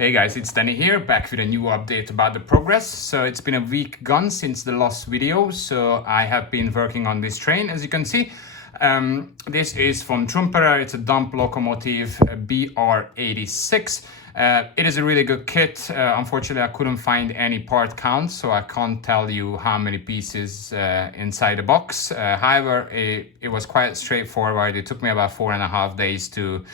Hey guys, it's Danny here, back with a new update about the progress. So it's been a week gone since the last video, so I have been working on this train, as you can see. This is from Nuremberg. It's a Dampflokomotive BR86. It is a really good kit. Unfortunately, I couldn't find any part count, so I can't tell you how many pieces inside the box. However, it was quite straightforward. It took me about 4.5 days to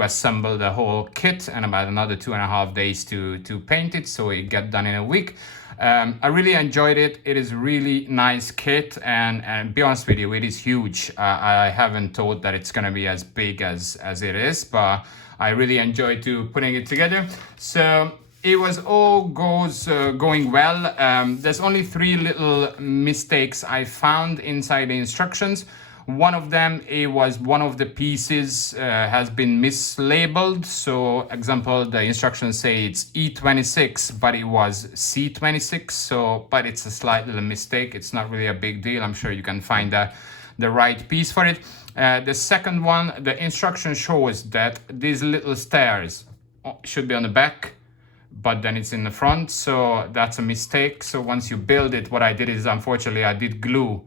assemble the whole kit and about another 2.5 days to paint it, so it got done in a week. I really enjoyed it. It is a really nice kit, and be honest with you, it is huge. I haven't thought that it's gonna be as big as it is, but I really enjoyed putting it together. So it was all going well. There's only 3 little mistakes I found inside the instructions. One of them, it was one of the pieces has been mislabeled. So example, the instructions say it's E26, but it was C26. So, but it's a slight little mistake. It's not really a big deal. I'm sure you can find the right piece for it. The second one, the instruction shows that these little stairs should be on the back, but then it's in the front. So that's a mistake. So once you build it, what I did is, unfortunately, I did glue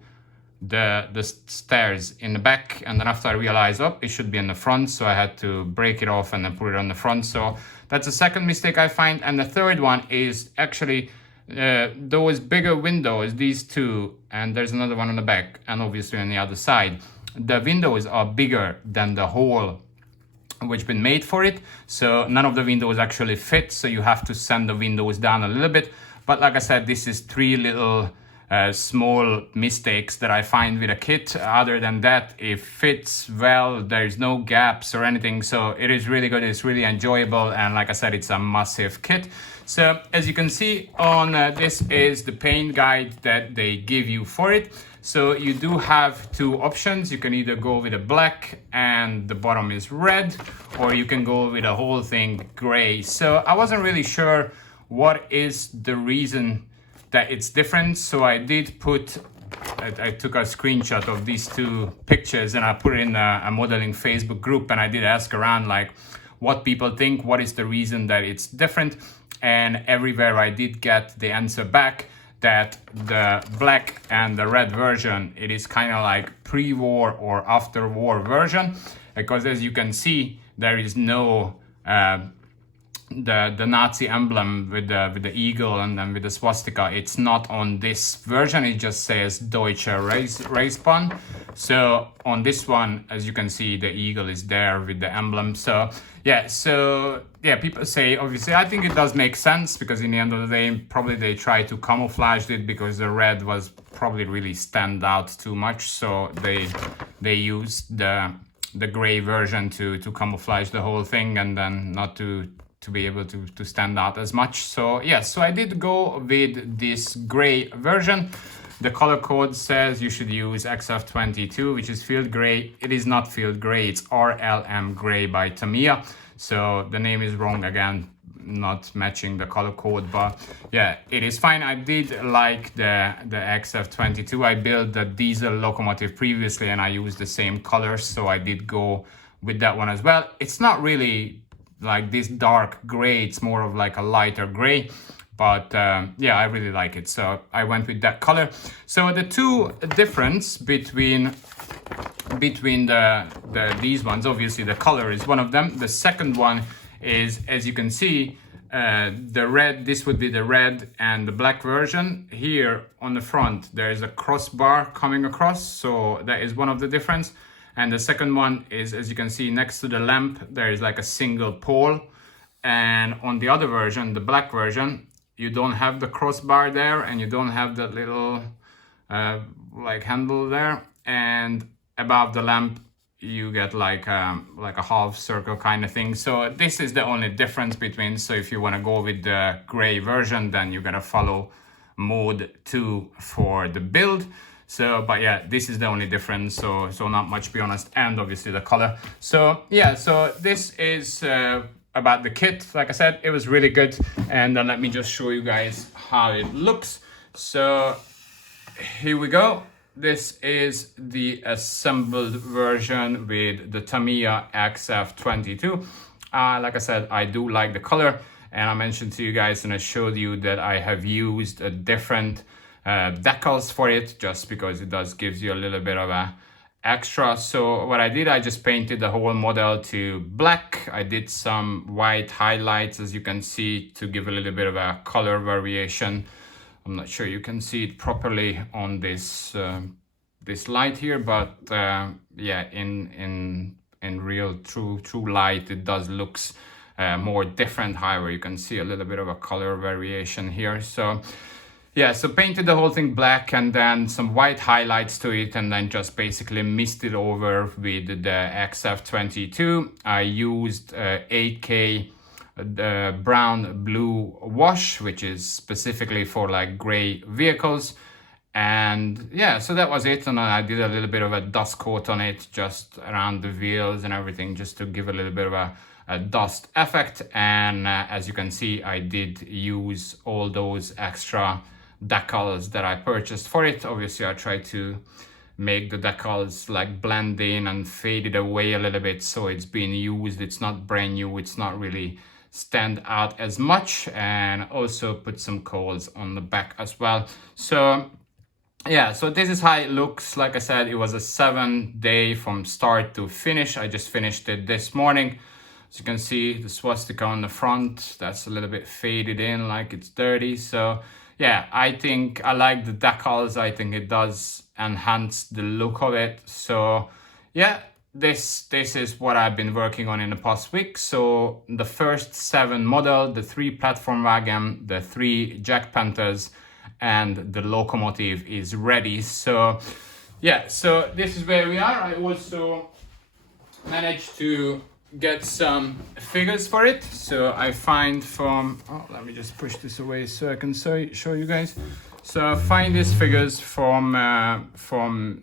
the stairs in the back, and then after I realized, oh, it should be in the front, so I had to break it off and then put it on the front. So that's the second mistake I find. And the third one is actually those bigger windows, these two, and there's another one on the back, and obviously on the other side, the windows are bigger than the hole which been made for it, so none of the windows actually fit, so you have to sand the windows down a little bit. But like I said, this is 3 little small mistakes that I find with a kit. Other than that, it fits well. There's no gaps or anything, so it is really good. It's really enjoyable, and like I said, it's a massive kit. So as you can see on this is the paint guide that they give you for it. So you do have 2 options. You can either go with a black and the bottom is red, or you can go with a whole thing gray. So I wasn't really sure what is the reason that it's different, so I did put, I took a screenshot of these 2 pictures and I put it in a modeling Facebook group, and I did ask around like what people think, what is the reason that it's different, and everywhere I did get the answer back that the black and the red version, it is kind of like pre-war or after-war version, because as you can see, there is no the Nazi emblem with the eagle and then with the swastika. It's not on this version. It just says Deutsche Reichsbahn. So on this one, as you can see, the eagle is there with the emblem. So yeah, people say, obviously, I think it does make sense, because in the end of the day, probably they try to camouflage it, because the red was probably really stand out too much. So they used the gray version to camouflage the whole thing, and then not to be able to stand out as much. So yeah, so I did go with this gray version. The color code says you should use XF22, which is field gray. It is not field gray, it's RLM gray by Tamiya. So the name is wrong again, not matching the color code, but yeah, it is fine. I did like the XF22. I built the diesel locomotive previously and I used the same colors, so I did go with that one as well. It's not really like this dark gray, it's more of like a lighter gray, but yeah, I really like it, so I went with that color. So the 2 difference between these ones, obviously the color is one of them. The second one is, as you can see, the red, this would be the red and the black version. Here on the front there is a crossbar coming across, so that is one of the difference. And the second one is, as you can see, next to the lamp, there is like a single pole. And on the other version, the black version, you don't have the crossbar there, and you don't have that little like handle there. And above the lamp, you get like a half circle kind of thing. So this is the only difference between. So if you want to go with the gray version, then you gotta follow mode 2 for the build. So, but yeah, this is the only difference, so not much, to be honest, and obviously the color. So yeah, so this is about the kit. Like I said, it was really good, and then let me just show you guys how it looks. So here we go. This is the assembled version with the Tamiya XF22. Like I said, I do like the color. And I mentioned to you guys and I showed you that I have used a different decals for it, just because it does gives you a little bit of a extra. So what I did, I just painted the whole model to black. I did some white highlights, as you can see, to give a little bit of a color variation. I'm not sure you can see it properly on this this light here, but yeah, in real true light, it does looks more different. However, you can see a little bit of a color variation here. So yeah, so painted the whole thing black and then some white highlights to it, and then just basically mist it over with the XF22. I used 8K brown blue wash, which is specifically for like gray vehicles. And yeah, so that was it. And I did a little bit of a dust coat on it, just around the wheels and everything, just to give a little bit of a dust effect. And as you can see, I did use all those extra decals that I purchased for it. Obviously, I tried to make the decals like blend in and fade it away a little bit, so it's being used. It's not brand new. It's not really stand out as much. And also put some coals on the back as well. So yeah, so this is how it looks. Like I said, it was a 7-day from start to finish. I just finished it this morning. As you can see, the swastika on the front, that's a little bit faded in, like it's dirty. So yeah, I think I like the decals. I think it does enhance the look of it. So yeah, this is what I've been working on in the past week. So the first 7 model, the 3 platform wagon, the 3 jack Panthers, and the locomotive is ready. So yeah, so this is where we are. I also managed to get some figures for it. So I find from, let me just push this away so I can show you guys. So I find these figures from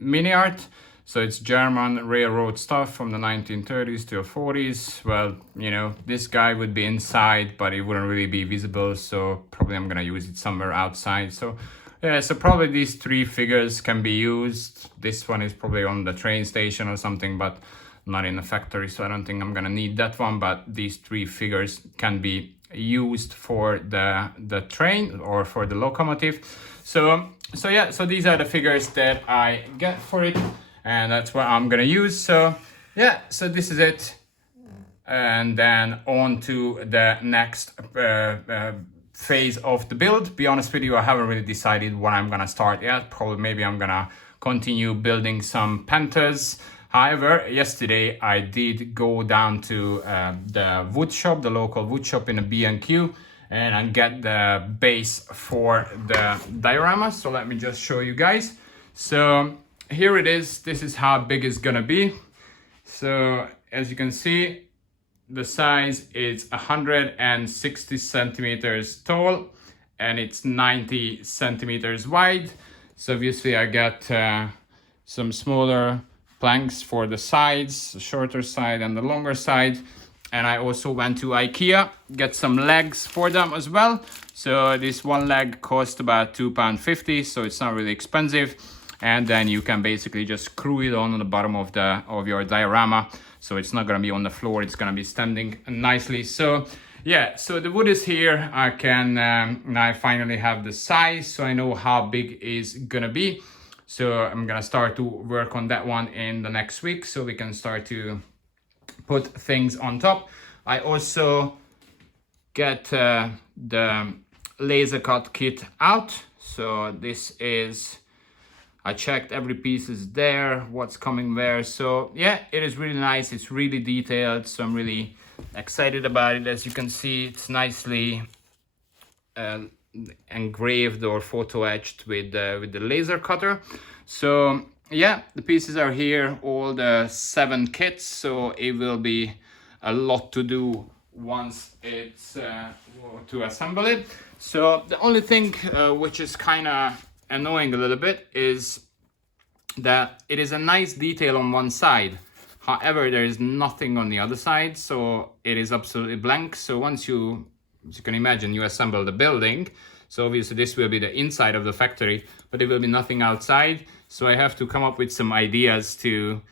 Mini-Art. So it's German railroad stuff from the 1930s to 40s. Well, you know, this guy would be inside, but it wouldn't really be visible. So probably I'm gonna use it somewhere outside. So yeah, so probably these 3 figures can be used. This one is probably on the train station or something, but not in the factory, so I don't think I'm gonna need that one. But these 3 figures can be used for the train or for the locomotive. So yeah, so these are the figures that I get for it, and that's what I'm gonna use. So yeah, so this is it, and then on to the next phase of the build. Be honest with you, I haven't really decided what I'm gonna start yet. Probably maybe I'm gonna continue building some Panthers. However, yesterday I did go down to the wood shop, the local wood shop in the B&Q, and I get the base for the diorama. So let me just show you guys. So here it is. This is how big it's gonna be. So as you can see, the size is 160 centimeters tall and it's 90 centimeters wide. So obviously I got some smaller planks for the sides, the shorter side and the longer side. And I also went to IKEA, get some legs for them as well. So this one leg cost about £2.50, so it's not really expensive. And then you can basically just screw it on the bottom of your diorama. So it's not gonna be on the floor, it's gonna be standing nicely. So yeah, so the wood is here. I can now I finally have the size, so I know how big it's gonna be. So I'm gonna start to work on that one in the next week, so we can start to put things on top. I also get the laser cut kit out. So this is, I checked every piece is there, what's coming where. So yeah, it is really nice. It's really detailed. So I'm really excited about it. As you can see, it's nicely engraved or photo etched with the laser cutter. So yeah, the pieces are here, all the 7 kits. So it will be a lot to do once it's to assemble it. So the only thing which is kind of annoying a little bit is that it is a nice detail on one side. However, there is nothing on the other side, so it is absolutely blank. So once you, as you can imagine, you assemble the building, so obviously this will be the inside of the factory, but there will be nothing outside. So I have to come up with some ideas to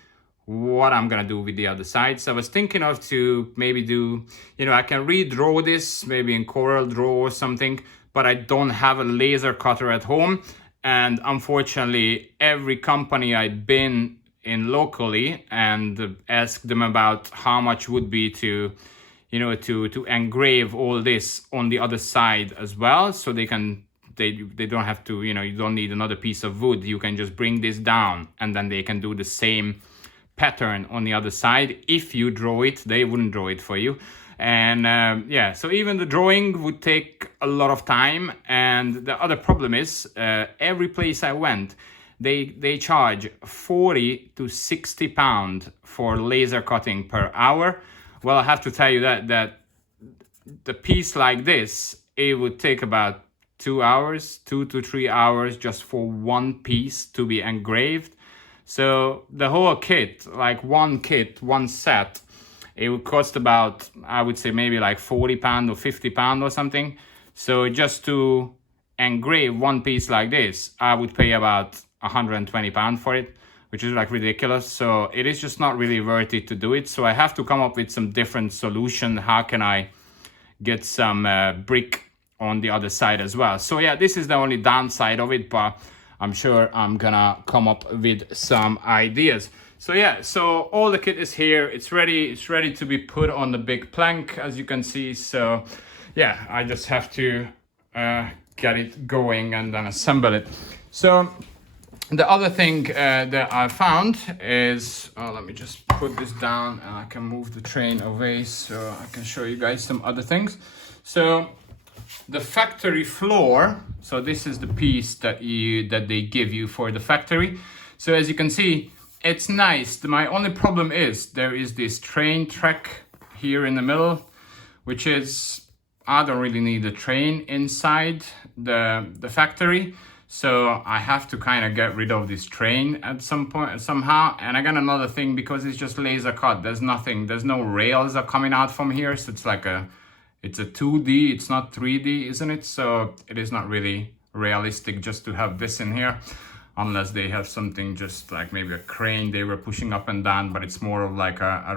what I'm gonna do with the other side. So I was thinking of to maybe do, I can redraw this maybe in Corel Draw or something, but I don't have a laser cutter at home. And unfortunately, every company I've been in locally and asked them about how much would be to, to engrave all this on the other side as well, so they don't have to, you don't need another piece of wood. You can just bring this down and then they can do the same pattern on the other side. If you draw it, they wouldn't draw it for you. And yeah, so even the drawing would take a lot of time. And the other problem is every place I went, they charge 40 to 60 pound for laser cutting per hour. Well, I have to tell you that the piece like this, it would take about 2 hours, 2 to 3 hours just for one piece to be engraved. So the whole kit, like one set, it would cost about, I would say maybe like 40 pound or 50 pound or something. So just to engrave one piece like this, I would pay about 120 pound for it, which is like ridiculous. So it is just not really worth it to do it. So I have to come up with some different solution. How can I get some brick on the other side as well? So yeah, this is the only downside of it, but I'm sure I'm gonna come up with some ideas. So yeah, so all the kit is here. It's ready to be put on the big plank, as you can see. So yeah, I just have to get it going and then assemble it. So the other thing that I found is, let me just put this down and I can move the train away so I can show you guys some other things. So the factory floor, so this is the piece that they give you for the factory. So as you can see, it's nice. My only problem is there is this train track here in the middle, which is, I don't really need a train inside the factory. So I have to kind of get rid of this train at some point somehow. And again, another thing, because it's just laser cut, there's no rails are coming out from here. So it's like it's a 2D, it's not 3D, isn't it? So it is not really realistic just to have this in here, unless they have something just like maybe a crane they were pushing up and down, but it's more of like a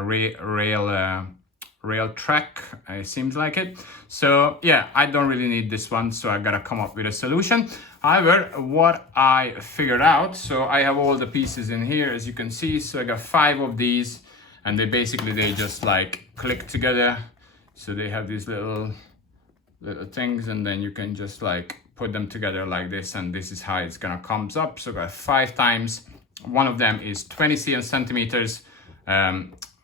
rail track, it seems like it. So yeah, I don't really need this one, so I gotta come up with a solution. However, what I figured out, so I have all the pieces in here, as you can see. So I got 5 of these, and they just like click together. So they have these little things, and then you can just like put them together like this, and this is how it's gonna come up. So I got 5 times. One of them is 20 centimeters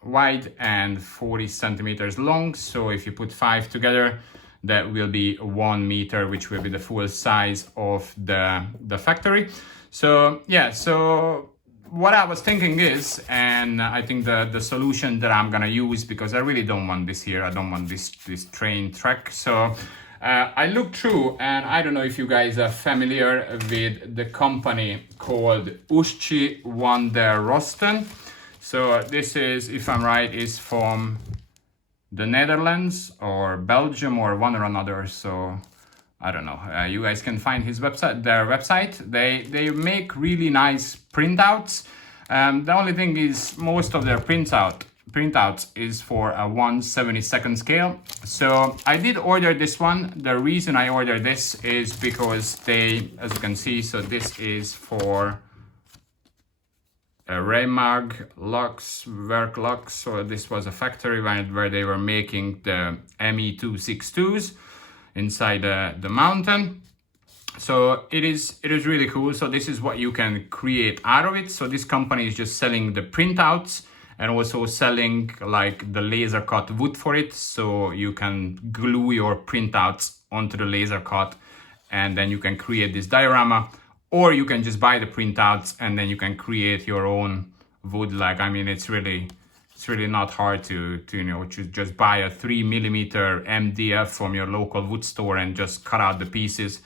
wide and 40 centimeters long. So if you put 5 together, that will be 1 meter, which will be the full size of the factory. So yeah, so what I was thinking is, and I think the solution that I'm gonna use, because I really don't want this here, I don't want this train track. So I looked through, and I don't know if you guys are familiar with the company called Uschci van der Rosten. So this is, if I'm right, is from the Netherlands or Belgium or one or another. So I don't know. You guys can find their website. They make really nice printouts. The only thing is, most of their printouts is for a 1/72 scale. So I did order this one. The reason I ordered this is because they, as you can see, so this is for Remag Lux, Werk Lux. So this was a factory where they were making the ME262s inside the mountain. So it is really cool. So this is what you can create out of it. So this company is just selling the printouts and also selling like the laser cut wood for it. So you can glue your printouts onto the laser cut, and then you can create this diorama, or you can just buy the printouts and then you can create your own wood. Like, I mean, it's really not hard to just buy a 3mm MDF from your local wood store and just cut out the pieces,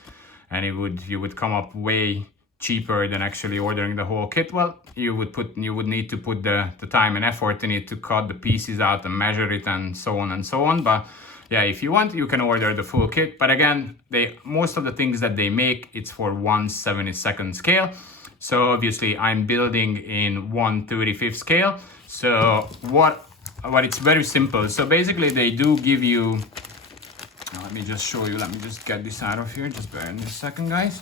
and you would come up way cheaper than actually ordering the whole kit. Well, you would need to put the time and effort in it to cut the pieces out and measure it and so on and so on. But yeah, if you want, you can order the full kit. But again, most of the things that they make, it's for 1/72 scale. So obviously I'm building in 1/35 scale. So what it's very simple. So basically they do give you, let me just show you, let me just get this out of here, just bear in a second, guys.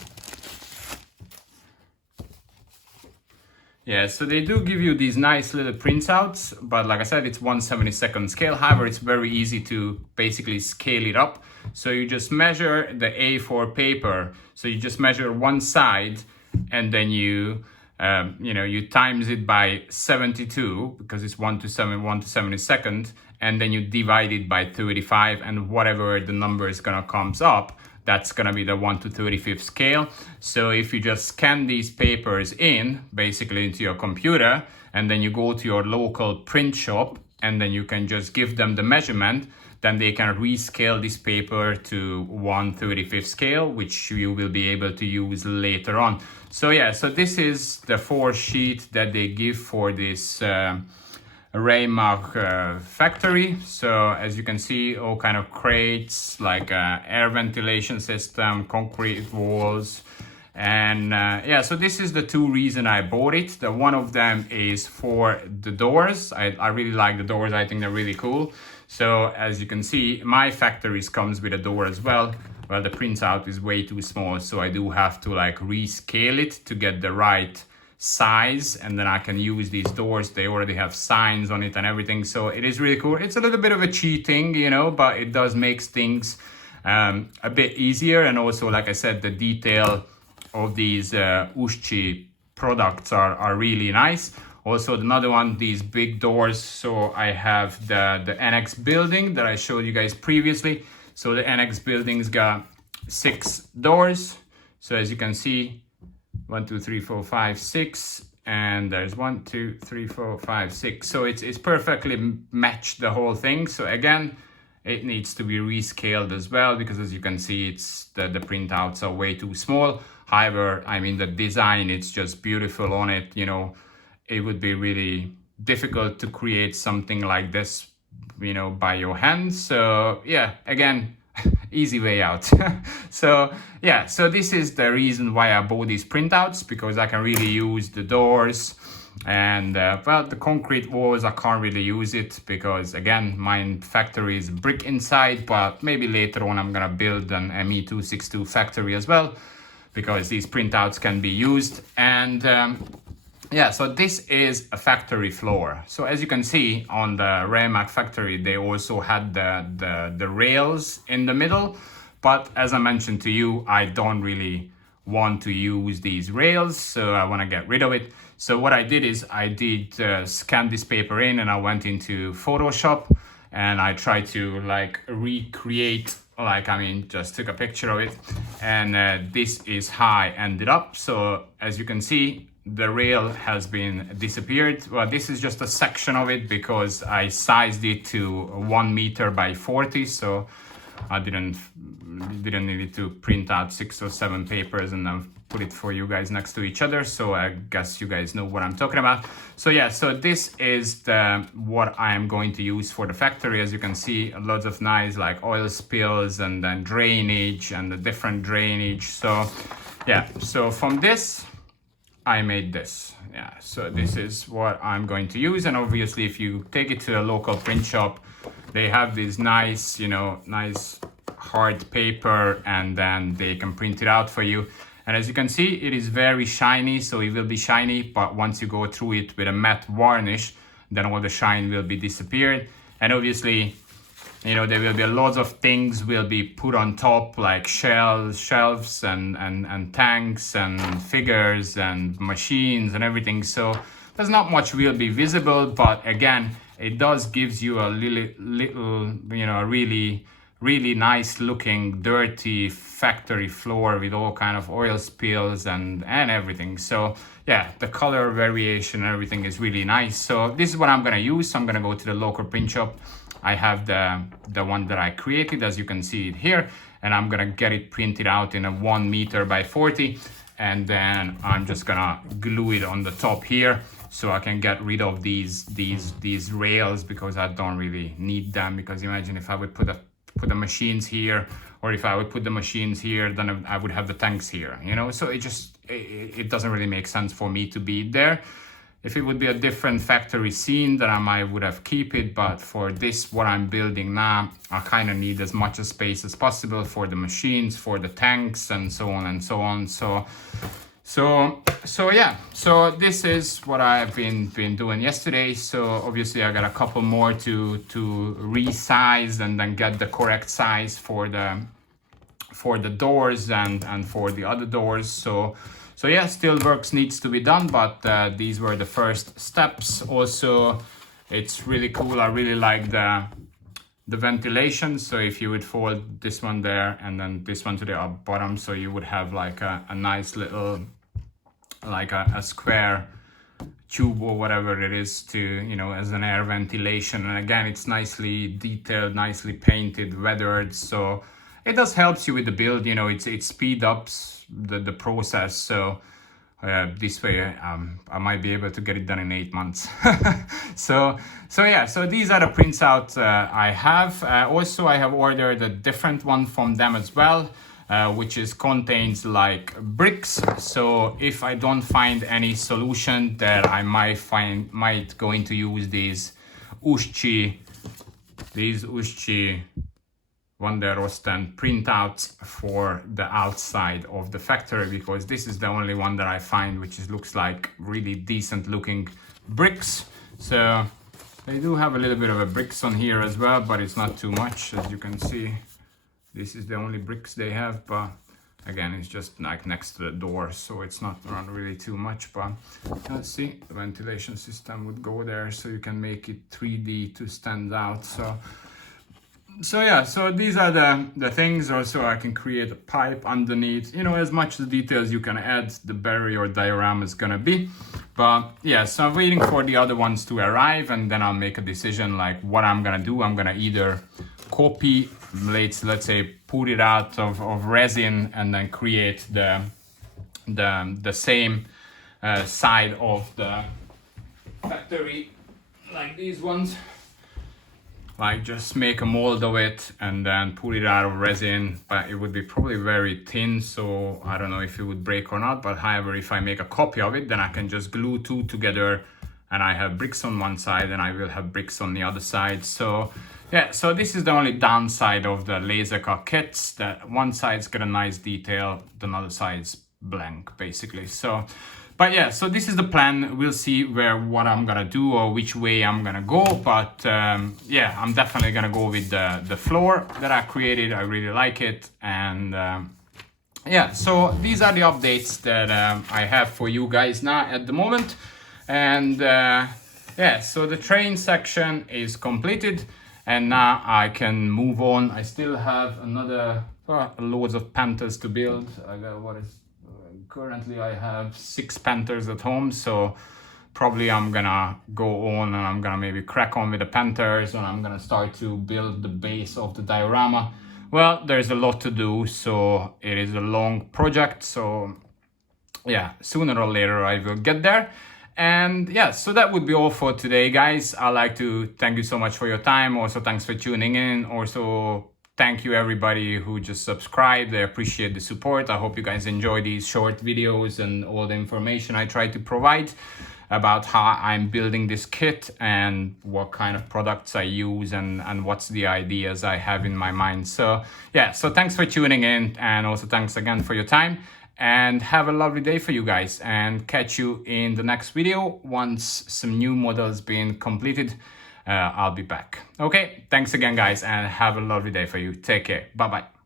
Yeah, so they do give you these nice little printouts, but like I said, it's 1/72 scale. However, it's very easy to basically scale it up. So you just measure the A4 paper. So you just measure one side, and then you you times it by 72 because it's 1/72, and then you divide it by 35, and whatever the number is gonna comes up, that's gonna be the 1/35 scale. So if you just scan these papers in, basically into your computer, and then you go to your local print shop, and then you can just give them the measurement, then they can rescale this paper to 1/35 scale, which you will be able to use later on. So yeah, so this is the 4 sheet that they give for this M.A.N factory. So as you can see, all kind of crates, like air ventilation system, concrete walls, and yeah, so this is the 2 reasons I bought it. The one of them is for the doors. I really like the doors. I think they're really cool. So as you can see, my factories comes with a door as well. Well, the printout is way too small, so I do have to like rescale it to get the right size, and then I can use these doors. They already have signs on it and everything, so it is really cool. It's a little bit of a cheating, but it does make things a bit easier. And also, like I said, the detail of these Ushchi products are really nice. Also, another one, these big doors. So I have the NX building that I showed you guys previously. So the NX building's got 6 doors. So as you can see, 1, 2, 3, 4, 5, 6, and there's 1, 2, 3, 4, 5, 6. So it's perfectly matched, the whole thing. So again, it needs to be rescaled as well, because as you can see, it's the printouts are way too small. However, I mean, the design, it's just beautiful on it. It would be really difficult to create something like this, by your hand. So yeah, again, easy way out. So yeah, so this is the reason why I bought these printouts, because I can really use the doors. And well, the concrete walls, I can't really use it because, again, my factory is brick inside, but maybe later on I'm gonna build an ME262 factory as well, because these printouts can be used. And yeah, so this is a factory floor. So as you can see on the M.A.N factory, they also had the rails in the middle. But as I mentioned to you, I don't really want to use these rails, so I want to get rid of it. So what I did is I did scan this paper in, and I went into Photoshop, and I tried to like recreate, just took a picture of it, and this is how I ended up. So as you can see, the rail has been disappeared. Well, this is just a section of it because I sized it to 1 meter by 40, so I didn't need to print out 6 or 7 papers and then put it for you guys next to each other. So I guess you guys know what I'm talking about. So yeah, so this is what I am going to use for the factory. As you can see, lots of nice like oil spills and then drainage and the different drainage. So yeah, so from this I made this. Yeah, so this is what I'm going to use. And obviously, if you take it to a local print shop, they have this nice, nice hard paper, and then they can print it out for you. And as you can see, it is very shiny, so it will be shiny, but once you go through it with a matte varnish, then all the shine will be disappeared. And obviously, there will be lots of things will be put on top, like shelves and tanks and figures and machines and everything. So there's not much will be visible, but again, it does gives you a little really nice looking dirty factory floor with all kind of oil spills and everything. So yeah, the color variation and everything is really nice. So this is what I'm gonna use. So I'm gonna go to the local print shop. I have the one that I created, as you can see it here, and I'm gonna get it printed out in a 1 meter by 40, and then I'm just gonna glue it on the top here so I can get rid of these rails, because I don't really need them. Because imagine if I would put the machines here, or if I would put the machines here, then I would have the tanks here, you know? So it doesn't really make sense for me to be there. If it would be a different factory scene, then I might would have keep it, but for this, what I'm building now, I kind of need as much space as possible for the machines, for the tanks, and so on and so on. So yeah, so this is what I've been doing yesterday. So obviously I got a couple more to resize and then get the correct size for the doors and for the other doors. So yeah, still works needs to be done, but these were the first steps. Also, it's really cool. I really like the ventilation. So if you would fold this one there and then this one to the bottom, so you would have like a nice little, like a square tube or whatever it is to, you know, as an air ventilation. And again, it's nicely detailed, nicely painted, weathered. So it does helps you with the build, you know, it speed ups the process. So this way I might be able to get it done in 8 months. so yeah, so these are the prints out I have. Also, I have ordered a different one from them as well, which contains like bricks. So if I don't find any solution there, I might going to use these Uszci Van der Rosten printouts for the outside of the factory, because this is the only one that I find which looks like really decent looking bricks. So they do have a little bit of a bricks on here as well, but it's not too much. As you can see, this is the only bricks they have, but again, it's just like next to the door, so it's not really too much. But let's see, the ventilation system would go there, so you can make it 3D to stand out. So yeah, so these are the things. Also, I can create a pipe underneath, you know, as much the details you can add, the better your diorama is gonna be. But yeah, so I'm waiting for the other ones to arrive, and then I'll make a decision like what I'm gonna do. I'm gonna either copy, let's say put it out of resin and then create the same side of the factory like these ones. Like just make a mold of it and then put it out of resin, but it would be probably very thin, so I don't know if it would break or not. But however, if I make a copy of it, then I can just glue two together, and I have bricks on one side and I will have bricks on the other side. So yeah, so this is the only downside of the laser cut kits, that one side's got a nice detail, the other side's blank basically. So but yeah, so this is the plan. We'll see what I'm gonna do or which way I'm gonna go. But yeah, I'm definitely gonna go with the floor that I created. I really like it. And yeah, so these are the updates that I have for you guys now at the moment. And yeah, so the train section is completed. And now I can move on. I still have another loads of Panthers to build. I got currently I have 6 Panthers at home, so probably I'm gonna go on and I'm gonna maybe crack on with the Panthers, and I'm gonna start to build the base of the diorama. Well, there's a lot to do, so it is a long project. So yeah, sooner or later I will get there. And yeah, so that would be all for today, guys. I'd like to thank you so much for your time. Also, thanks for tuning in. Also, thank you everybody who just subscribed. I appreciate the support. I hope you guys enjoy these short videos and all the information I try to provide about how I'm building this kit and what kind of products I use and what's the ideas I have in my mind. So yeah, so thanks for tuning in, and also thanks again for your time, and have a lovely day for you guys, and catch you in the next video. Once some new models being completed, I'll be back. Okay, thanks again guys, and have a lovely day for you. Take care. Bye bye.